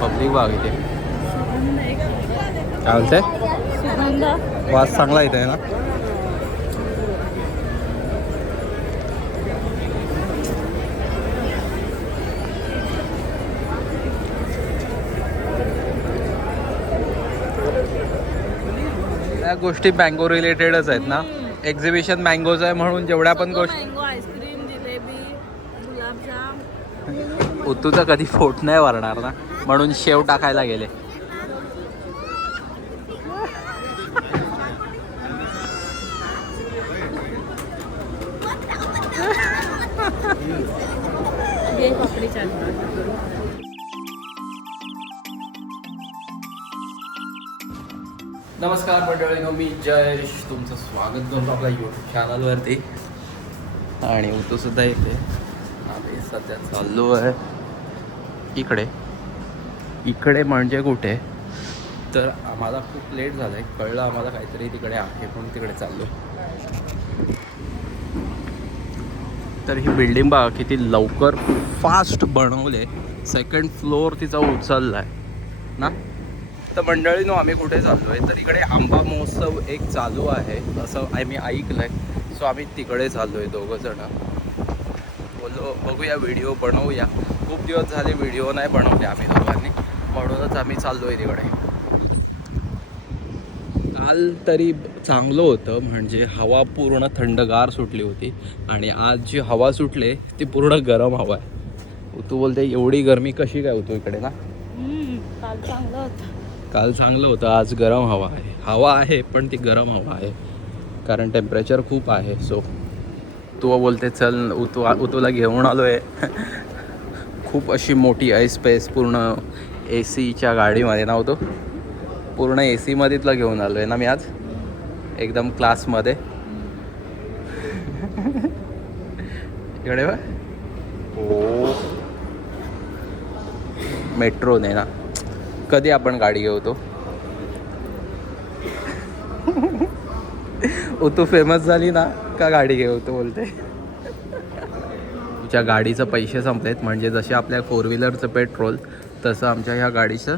Public बाग इथे. काय बोलते वास चांगला इथे आहे ना? या गोष्टी मँगो रिलेटेडच आहेत ना. एक्झिबिशन मँगोज आहे म्हणून जेवढ्या पण गोष्टी उतूचा कधी फोट नाही वारणार ना. म्हणून शेव टाकायला गेले. नमस्कार मंडळी मी जयेश. तुमचं स्वागत करतो आपल्या यूट्यूब चॅनलवरती आणि उतू सुद्धा येते आम्ही सध्या चाललो आहे. इकडे. इकडे म्हणजे कुठे? तर आम्हाला खूप लेट झालं आहे कळलं आम्हाला काहीतरी तिकडे आहे म्हणून तिकडे चाललो. तर ही बिल्डिंग बघा किती लवकर फास्ट बनवले. सेकंड फ्लोअर तिचा उचलला आहे ना? तर मंडळीनो आम्ही कुठे चाललो आहे तर इकडे आंबा महोत्सव एक चालू आहे. असं आम्ही ऐकलं आहे सो आम्ही तिकडे चाललो आहे दोघं जण. बोललो बघूया व्हिडिओ बनवूया. खूप दिवस झाले व्हिडिओ नाही बनवले आम्ही दोघांनी. म्हणूनच आम्ही चाललो आहे तिकडे. काल तरी चांगलं होतं म्हणजे हवा पूर्ण थंडगार सुटली होती आणि आज जी हवा सुटली ती पूर्ण गरम हवा आहे. तू बोलते एवढी गरमी कशी काय होतो इकडे ना? काल चांगलं होतं. काल चांगलं होतं आज गरम हवा आहे. हवा आहे पण ती गरम हवा आहे. कारण टेम्परेचर खूप आहे सो तू बोलते चल उतू उतूला घेऊन आलो आहे खूप अशी मोठी आहे स्पेस पूर्ण ए सीच्या गाडीमध्ये ना होतो. पूर्ण ए सीमध्येतला घेऊन आलो आहे ना मी आज. एकदम क्लासमध्ये इकडे बघ. हो मेट्रोने ना. कधी आपण गाडी घेऊ तू? फेमस झाली ना का गाडी घेऊतो बोलते? तुझ्या गाडीचं पैसे संपलेत म्हणजे जसे आपल्या फोर व्हीलरचं पेट्रोल तसं आमच्या ह्या गाडीचं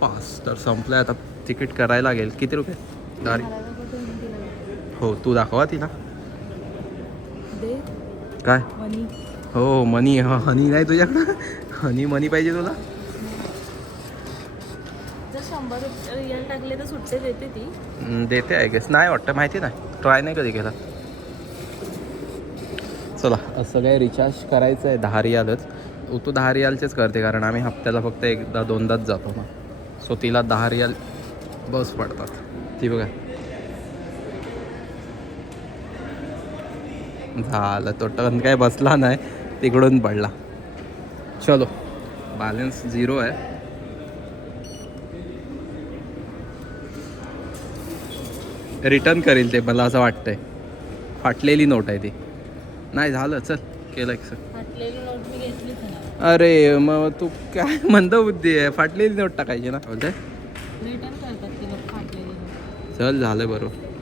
पास तर संपलं आता तिकीट करायला लागेल. किती रुपये? गाडी हो तू दाखवा तिला. काय? मनी. हो मनी. हा हनी नाही तुझ्याकडं. हनी मनी पाहिजे तुला. टाकले तर सुट्टे देते ती. हम्म, देते आहे गेस नाही वाटतं माहिती नाही. ट्राय नाही कधी केला. चला असं काय रिचार्ज करायचं आहे दहा रियालच तू दहा रियालचेच करते कारण आम्ही हप्त्याला फक्त एकदा दोनदाच जातो ना सो तिला दहा रियाल बस पडतात. ती बघा. झालं तो टर्न काय बसला नाही तिकडून पडला. चलो बॅलन्स झिरो आहे. रिटर्न करेल ते मला असं वाटतंय. फाटलेली नोट आहे ती. नाही झालं चल केलं एक सर. अरे मग तू काय मंदबुद्धी आहे. फाटलेली नोट टाकायची ना. बोलते. चल झालं बरोबर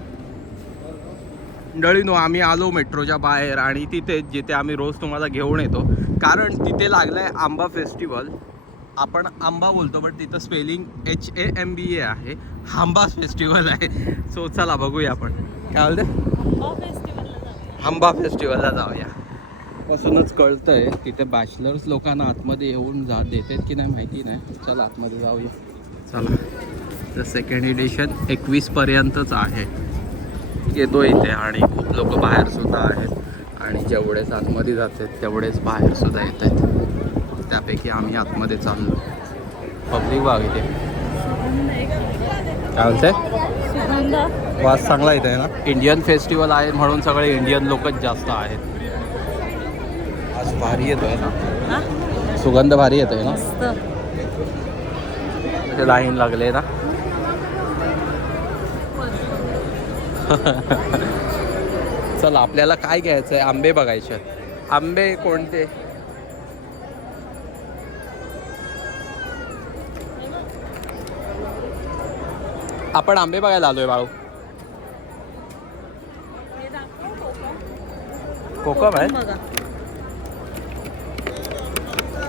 मंडळीनो आम्ही आलो मेट्रोच्या बाहेर आणि तिथे जिथे आम्ही रोज तुम्हाला घेऊन येतो. कारण तिथे लागलाय आंबा फेस्टिवल आपण आंबा बोलतो पण तिथं spelling H A M B A आहे. आंबा फेस्टिवल आहे. सो चला बघूया आपण. काय बोलते आंबा फेस्टिवलला जाऊया. पासूनच कळतंय तिथे बॅचलर्स लोकांना आतमध्ये येऊन जा देतात की नाही माहिती नाही. चला आतमध्ये जाऊया. चला. तर सेकंड एडिशन एकवीसपर्यंतच आहे. येतो इथे आणि खूप लोक बाहेर सुद्धा आहेत. आणि जेवढेच आतमध्ये जातात तेवढेच बाहेर सुद्धा येत आहेत त्यापैकी आम्ही आतमध्ये चाललो. पब्लिक बाग इथे. काय बोलते वास चांगला येत आहे ना? इंडियन फेस्टिवल आहे म्हणून सगळे इंडियन लोकच जास्त आहेत. आज भारी येतोय ना. सुगंध भारी येतोय ना. लाईन लागले ना. चल आपल्याला काय घ्यायचं आहे आंबे बघायचे. आंबे कोणते? आपण आंबे बघायला आलोय बाळू कोकम. आहे?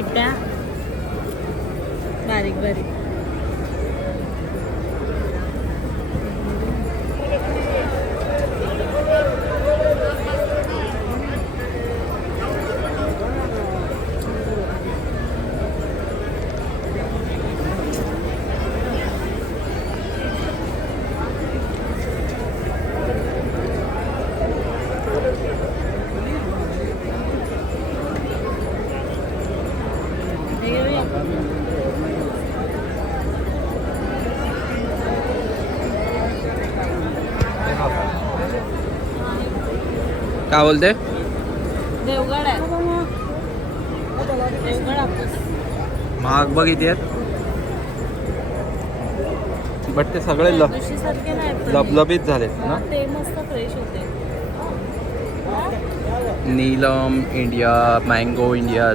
लिट्या बारीक बारीक. काय बोलते? महाग बघ किती आहेत. बट ते सगळे हे. लबलबीत झालेत ना? Neelam India mango India.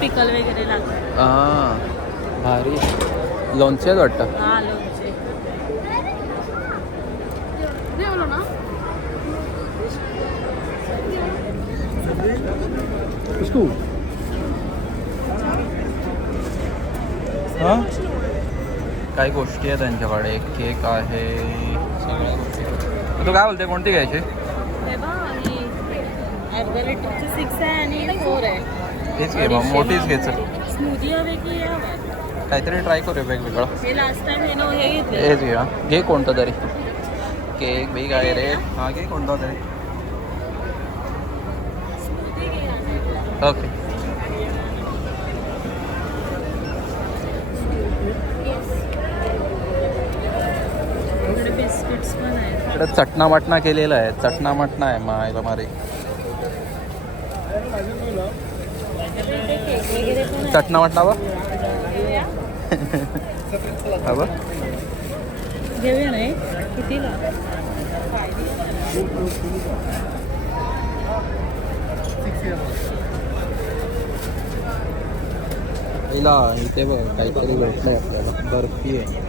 Pickle वगैरे लागतात. आ, भारी. लोणचे वाटतं हा लोणचे हां? काही गोष्टी आहेत त्यांच्याकडे. केक आहे. सगळ्या गोष्टी आहेत. तू काय बोलते? कोणती घ्यायची? हे ही हेच घे मग मोठीच घ्यायचं हे काहीतरी ट्राय करूया वेगवेगळं हे लास्ट टाइम हे ना हे घेतले हेच घेऊया घे कोणतं तरी. केक बी काय रे? हा घे कोणता तरी. ओके इकडे बिस्किट्स पण आहेत इकडे चटणा मटणा केलेला आहे. चटणा मटणा आहे मायला मारे. चटणा मटणा हा कितीला? हिला इथे बघ काहीतरी भेटलंय आपल्याला. बर्फी आहे.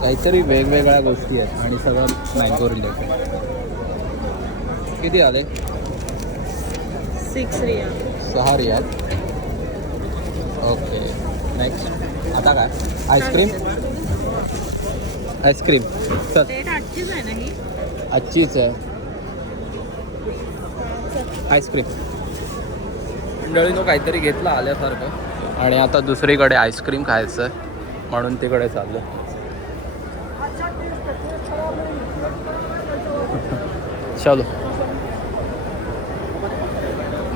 काहीतरी वेगवेगळ्या गोष्टी आहेत आणि सगळं मँगो रिलेटेड किती आले? सिक्स रिया. सहा रियात ओके नेक्स्ट आता काय? आईस्क्रीम आईस्क्रीम चल. ही? आजचीच आहे. आईस्क्रीम मंडळीनं काहीतरी घेतलं आल्यासारखं. आणि आता दुसरीकडे आईस्क्रीम खायचं आहे म्हणून तिकडे चाललो चलो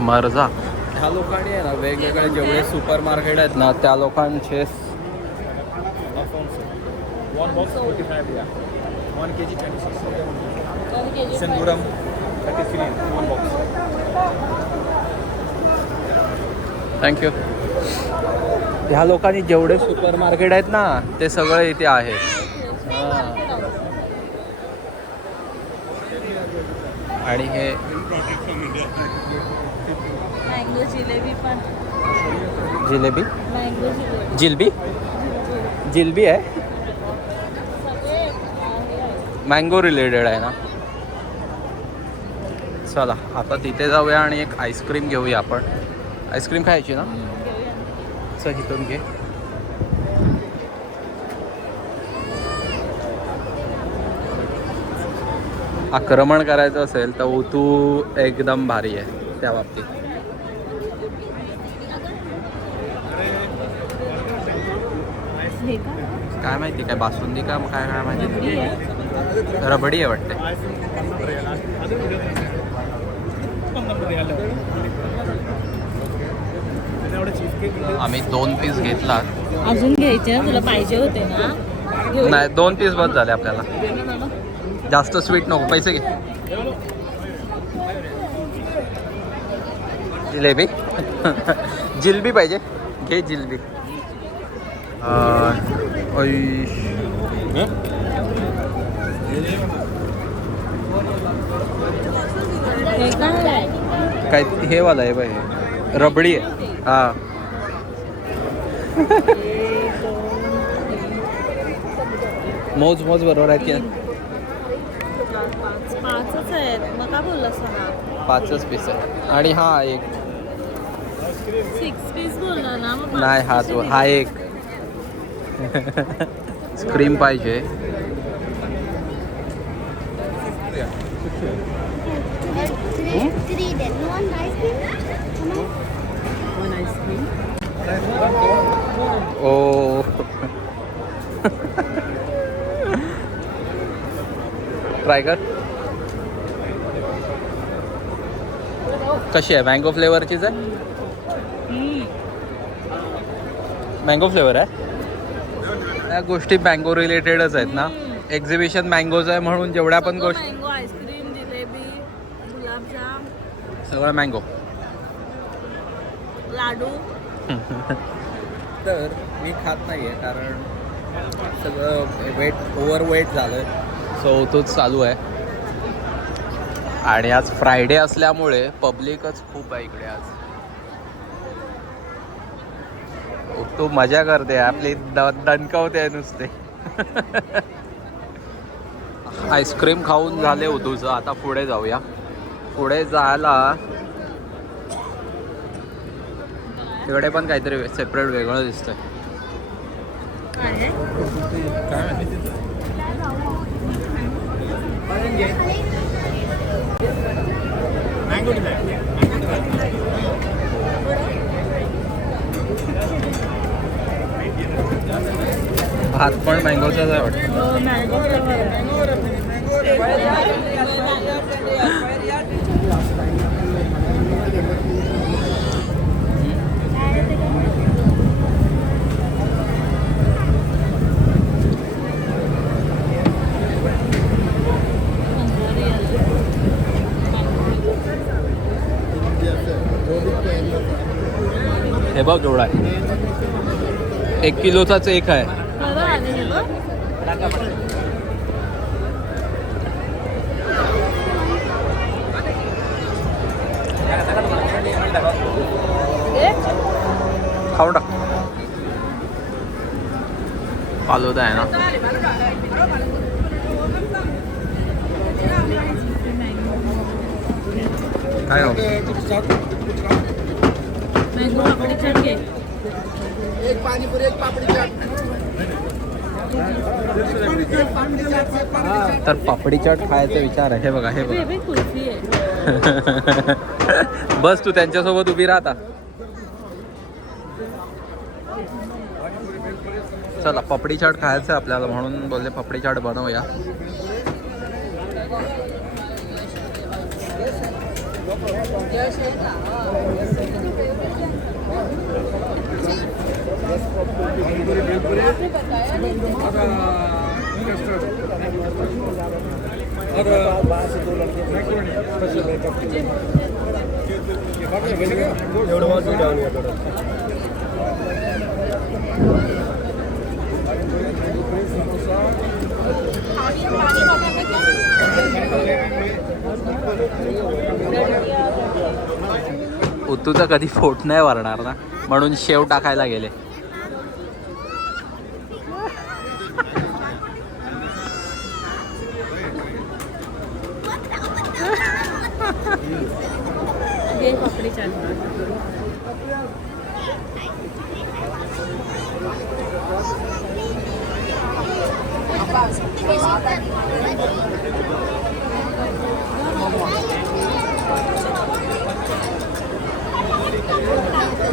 मर्जा ह्या लोकांनी आहे ना वेगवेगळे जेवढे सुपर मार्केट आहेत ना त्या लोकांचे One box, 45 yeah. One kg, 26. One kg Senduram, 33. One box. Thank you ह्या लोकांनी जेवढे सुपर मार्केट आहेत ना ते सगळे इथे आहेत हां. आणि हे मँगो जिलेबी पण. जिलेबी? मँगो जिलेबी. जिलबी? जिलबी आहे. मँगो रिलेटेड आहे ना? चला आता तिथे जाऊया आणि एक आईस्क्रीम घेऊया आपण. आईस्क्रीम खायची ना. चल घे. आक्रमण करायचं असेल तर उतू एकदम भारी आहे त्या बाबतीत. हे का? काय माहिती काय बासुंदी का काय काय माहिती? रबडी आहे. वाटते. आम्ही दोन पीस घेतला अजून घ्यायचे तुला पाहिजे होते ना. नाही दोन पीस बस झाले आपल्याला. जास्त स्वीट नको पैसे घे. जिलेबी? जिलबी पाहिजे. घे जिलबी. हे काय आहे? हे वाला आहे बाई. रबडी आहे. हा. मोज मोज बरोबर आहेत की? पाचच आहेत. मग का बोलला सहा पाचच पीस आहे. आणि हा एक. सिक्स पीस बोलला ना मग पाच नाही हा तो? हा एक. स्क्रीन पाहिजे. ओ. ट्राय कर. कशी आहे? मँगो फ्लेवरची सर मँगो फ्लेवर आहे? या गोष्टी मँगो रिलेटेडच आहेत ना? एक्झिबिशन मँगोज आहे म्हणून जेवढ्या पण गोष्टी मँगो आईस्क्रीम जिलेबी गुलाबजाम. सगळं मँगो लाडू. तर मी खात नाही आहे कारण सगळं वेट ओव्हर वेट झालं आहे सो तोच चालू आहे. आणि आज फ्रायडे असल्यामुळे पब्लिकच खूप आहे इकडे आज. तू मजा करते आपली द दणकवते नुसते. आईस्क्रीम खाऊन झाले हो तुझं. आता पुढे जाऊया. पुढे जायला तिकडे पण काहीतरी सेपरेट वेगळं दिसतंय. काय भात पण मँगोचाच आहे वाटतं हो. हे बघ एवढा आहे एक किलोचाच एक आहे. खाऊन टाक फालुदा आहे ना. काय हो. एक पाणीपुरी एक पापडी चाट तर पापडी चाट खायचा विचार आहे. हे बघा हे बघा. बस तू त्यांच्यासोबत उभी राहता चला पापडी चाट खायचं आपल्याला म्हणून बोलले पापडी चाट बनवूया. उतूचा कधी फोट नाही वरणार ना म्हणून शेव टाकायला गेले घे पापडी चाट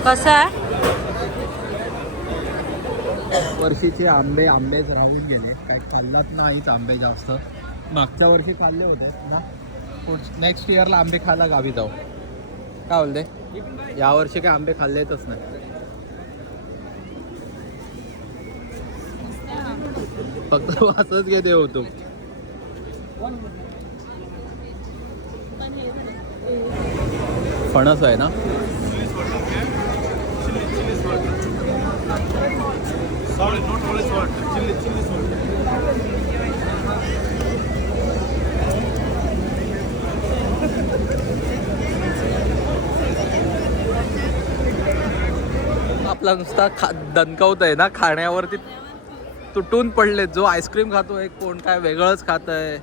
कसं आहे? वर्षीचे आंबे आंबेच राहून गेले काही खाल्लात नाहीच आंबे जास्त. मागच्या वर्षी खाल्ले होते. ना? नेक्स्ट इयरला आंबे खायला गावी जाऊ. काय बोलते यावर्षी काय आंबे खाल्लेतच नाही. फक्त वासच घेते हो तू. फणस आहे ना? आपला नुसता खा दणकवत आहे ना खाण्यावरती. तुटून पडले जो आईस्क्रीम खातो एक कोण काय वेगळंच खात आहे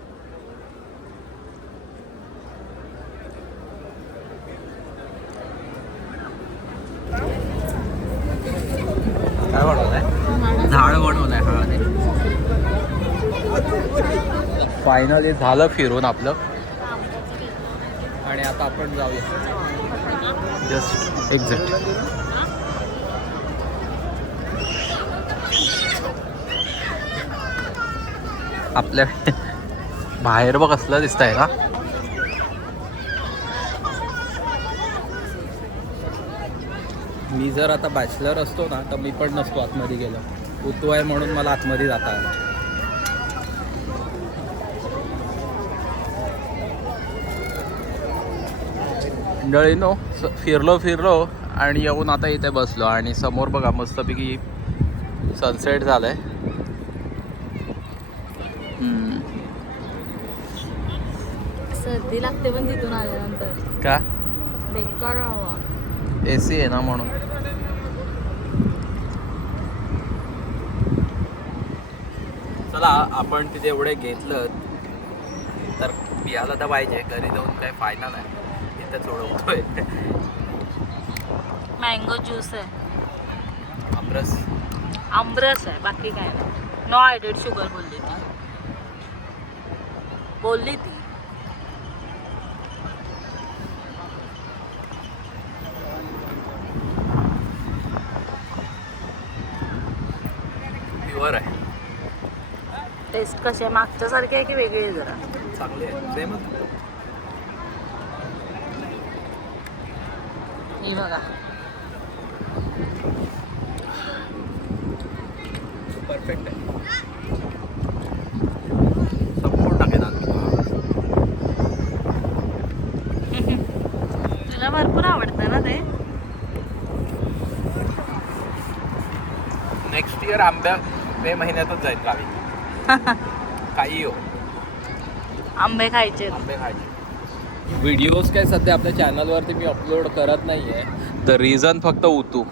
काय बनवलंय? झाड बनवलंय फायनली झालं फिरून आपलं. आणि आता आपण जाऊया. जस्ट एक्झॅक्ट आपल्या बाहेर बघ कसलं दिसतंय ना. मी जर आता बॅचलर असतो ना तर मी पण नसतो आतमध्ये गेलो. उतू आहे म्हणून मला आतमध्ये जाता आलं. मंडळीनो फिरलो फिरलो आणि येऊन आता इथे बसलो आणि समोर बघा मस्तपैकी सनसेट झालंय. हम्म. सर्दी लागते पण तिथून आल्यानंतर. का? बेकार ए सी आहे ना म्हणून. चला आपण तिथे एवढे घेतलं तर पियाला तर पाहिजे. घरी जाऊन काही फायदा नाही. इथं सोडवतोय. मँगो ज्यूस आहे. आमरस. आमरस आहे बाकी काय नाही. नो ॲडेड शुगर बोलली ती. बोलली ती प्युअर आहे टेस्ट कशी आहे? मागच्यासारखी आहे की वेगळी आहे जरा? चांगले आहे. सेमच ही बघा. परफेक्ट आहे. सपोर्ट टाकेन आज. तुला भरपूर आवडतं ना ते? नेक्स्ट इयर आंब्या मे महिन्यातच जाईल गावी. काही हो आंबे खायचे. आंबे खायचे. व्हिडिओज काय सध्या आपल्या चॅनलवरती मी अपलोड करत नाही आहे तर रिझन फक्त उतू.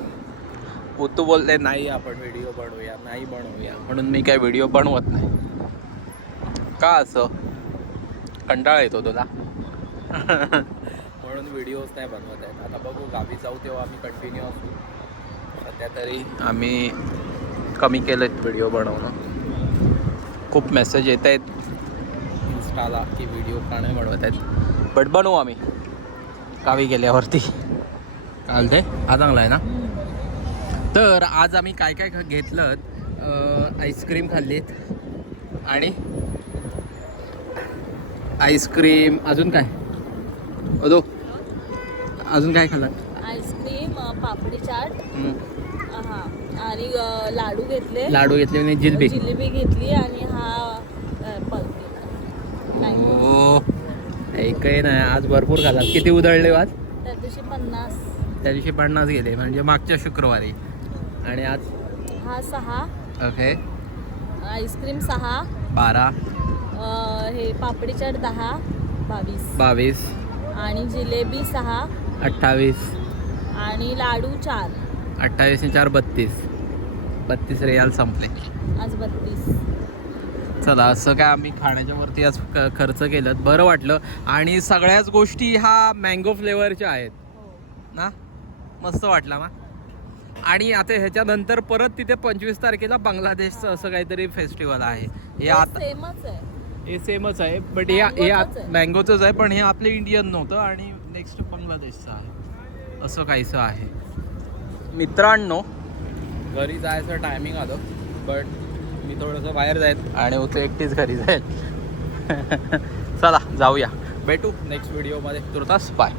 उतू बोलले नाही आपण व्हिडिओ बनवूया नाही बनवूया. म्हणून मी काय व्हिडिओ बनवत नाही. का असं? कंटाळा येतो तुला. म्हणून व्हिडिओज नाही बनवत आहेत. आता बघू गावी जाऊ तेव्हा आम्ही कंटिन्यू असू. सध्या तरी आम्ही कमी केलेत व्हिडिओ बनवणं. खूप मेसेज येत आहेत. इन्स्टाला की व्हिडिओ का नाही बनवत आहेत. बट बनवू आम्ही. गावी गेल्यावरती. चालते हा चांगला आहे ना? तर आज आम्ही काय काय घेतलं आईस्क्रीम खाल्लीत. आणि? आईस्क्रीम अजून काय? अजून काय खाल्लं आईस्क्रीम पापडी चाट. आणि लाडू घेतले. लाडू घेतले आणि जिलबी. जिलेबी घेतली आणि हा. हो एकही नाही आज भरपूर खाल्लात किती उधळले आज? त्या दिवशी पन्नास. त्या दिवशी पन्नास गेले म्हणजे मागच्या शुक्रवारी. आणि आज? हा सहा. ओके. आईस्क्रीम सहा. बारा. हे पापडी चाट दहा. बावीस. बावीस. आणि जिलेबी सहा. अठ्ठावीस. आणि लाडू चार. अठ्ठावीस चार बत्तीस. बत्तीस रियाल संपले. आज बत्तीस. चला असं काय आम्ही खाण्याच्या वरती आज खर्च केलं बरं वाटलं. आणि सगळ्याच गोष्टी ह्या मँगो फ्लेवरच्या आहेत. ना? मस्त वाटला ना आणि आता ह्याच्यानंतर परत तिथे पंचवीस तारखेला बांगलादेशचं असं काहीतरी फेस्टिवल आहे. हे आता सेमच आहे. हे सेमच आहे. बट हे हे. मँगोचंच आहे. पण हे आपले इंडियन नव्हतं आणि नेक्स्ट बांगलादेशचं आहे. असं काहीसं आहे. मित्रांनो घरी जायचं टायमिंग आलं बट मी थोडंसं बाहेर जाईल. आणि उथे एकटीच घरी जाईल. चला जाऊया. भेटू नेक्स्ट व्हिडिओमध्ये तुर्तास बाय